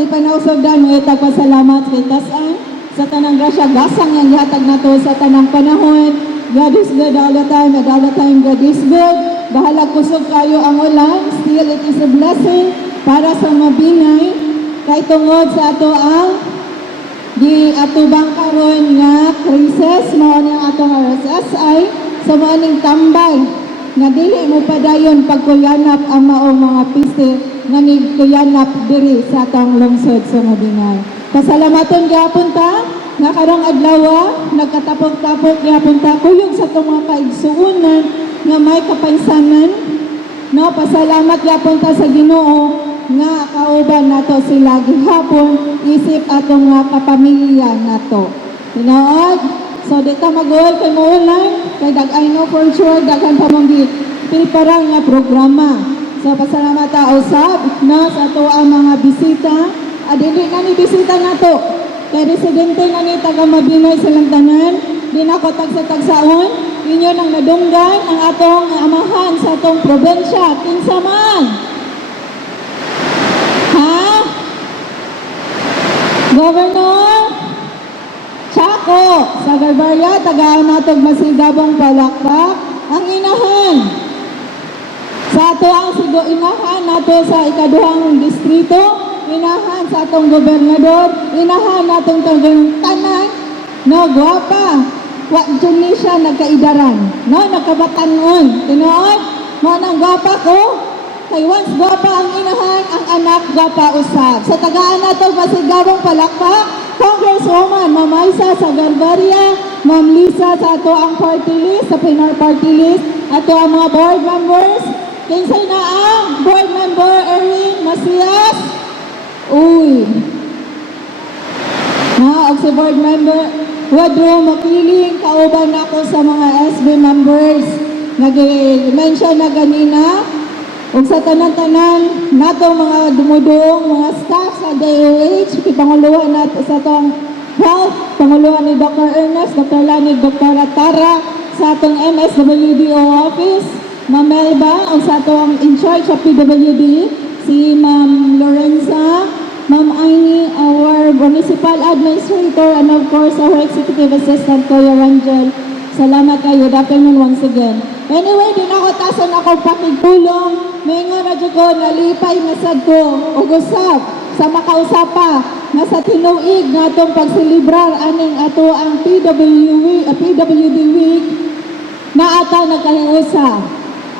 di panausogdan mo itag pasalamat kay Tasan sa tanang grasya gasang yang gihatag nato sa tanang panahon. God is good all the time, and all the time God is good. Bahala kusog kayo ang ulan, still it is a blessing para sa Mabinay. Kay tungod sa ato ang di atubang karon nga krisis mao ni atong RSSI sa maaning tambay nga dili mo padayon pagkuyanap ang maong mga piste nga nigkuyanap diri sa atong lungsod sa Mabinay. Pasalamaton gyapon ta nga karong adlaw nagkatapok-tapok gyapon ta kuyog sa atong mga kaigsuonan nga may kapansanan. No, pasalamat gyapon ta sa Ginoo nga kauban nato sila gihapon isip atong nga kapamilya nato. Tinuod, so dito mag-uol kay maulan kay I know for sure daghan pa mong pilparang nga programa. So pasalamat ta usab no sa ato ang mga bisita. Dili na ni bisita nato kay residente na ni taga Mabinay silang tanan. Di na ko tagsa-tagsaon inyo nang nadunggan ang atong amahan sa atong probensya. Kinsa man Governor Chaco sa Garbaria, tagaan natog masigabong palakpak ang inahan sa ato ang inahan nato sa ikaduhang distrito, inahan sa atong gobernador, inahan natong tanan no guwapa wa dyan ni siya nagkaidaran no nagkabatanon tinuod mo nang guwapa ko. Kay once gwapa ang inahan, ang anak gwapa usab. Sa tagaan nato masigabong palakpak, Congresswoman Ma'am Aisa sa Garbaria, Ma'am Lisa sa ato ang party list, sa Pinoy party list, ato ang mga board members. Kinsay na ang board member Erin Macias. Uy. Og si board member Wadro Makiling, kauban ako sa mga SB members. Nag-mention na ganina. Ug sa tanan-tanan nato mga dumudong mga staff sa DOH, kipanguluhan nato sa atong health, panguluhan ni Dr. Ernest, Dr. Lanig, Dr. Tara, sa atong MSWDO office, Ma'am Melba, o sa atong in charge sa PWD, si Ma'am Lorenza, Ma'am Aini, our municipal administrator, and of course our executive assistant, Kuya Rangel. Salamat kayo, dapat once again. Anyway, di na ako tasan ako pakigulong. May nga radyo ko, nalipay na sad ko. Ugusap, sa makausapa, nga sa tinuig na itong pagsilibrar aning ato ang PWD Week na ata nagkahiusa.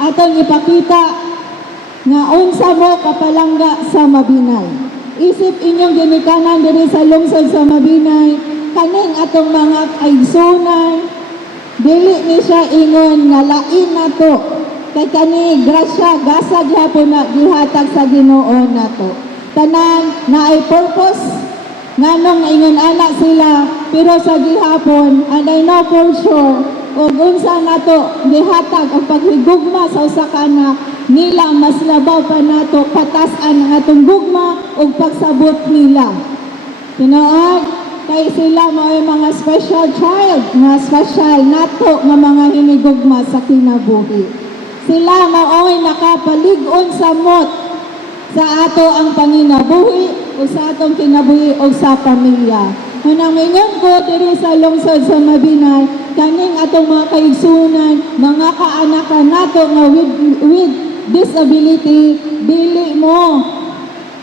Atong ipakita nga unsa mo kapalangga sa Mabinay. Isip inyong ginikanan diri sa lungsod sa Mabinay, kaning atong mga kaigsunan, dili ni siya ingon nga lain nato kay kani grasya gasag hapon na gihatag sa Ginoo nato. Tanan na ay purpose nganong ingon ana sila pero sa gihapon and I know for sure ug unsa nato gihatag ang paghigugma sa usa ka anak nila mas labaw pa nato patas-an ang atong gugma ug pagsabot nila. Tinuod kay sila mga mga special child, mga special nato nga mga hinigugma sa kinabuhi. Sila maoy nakapalig-on sa mot sa ato ang panginabuhi o sa atong kinabuhi o sa pamilya. Manang ingon ko diri sa lungsod sa Mabinay, kaning atong mga kaigsunan, mga kaanakan nato nga with disability, dili mo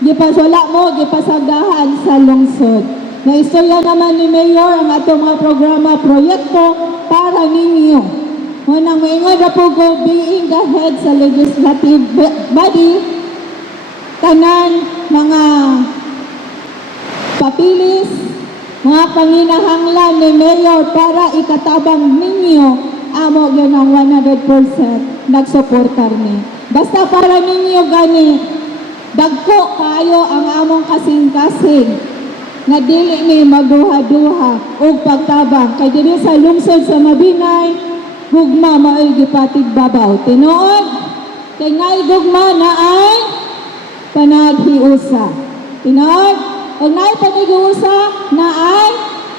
gipaswala mo gipasagdahan sa lungsod. Naistorya naman ni Mayor ang atong mga programa, proyekto para ninyo. Munang maingon na po ko, being the head sa legislative body, tanan mga papilis, mga panginahanglan ni Mayor para ikatabang ninyo, amo yun ang 100% nagsuportar ni. Basta para ninyo gani, dagko kayo ang among kasing-kasing na dili ni magduha-duha o pagtabang kay diri sa lungsod sa Mabinay gugma maoy gipatid babaw. Tinuod kay ngay gugma na ay panaghiusa. Tinuod og nay panaghiusa na ay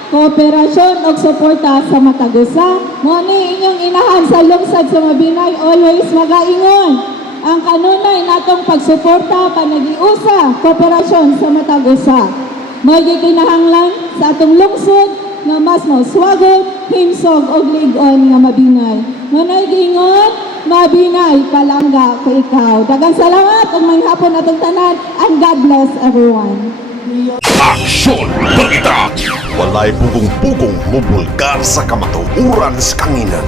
kooperasyon og suporta sa matagusa. Mo ni inyong inahan sa lungsod sa Mabinay always magaingon ang kanunay natong pagsuporta, panagiusa, kooperasyon sa matag usa. May kinahanglan sa atong lungsod nga mas mauswagon, himsog o ligon nga mabinay. Manay gingon, mabinay palangga ko ikaw. Dagang salamat ug may hapon atong tanan and God bless everyone. Aksyon! Balita! Walay pugong-pugong mubulgar sa kamatuuran sa kanginan.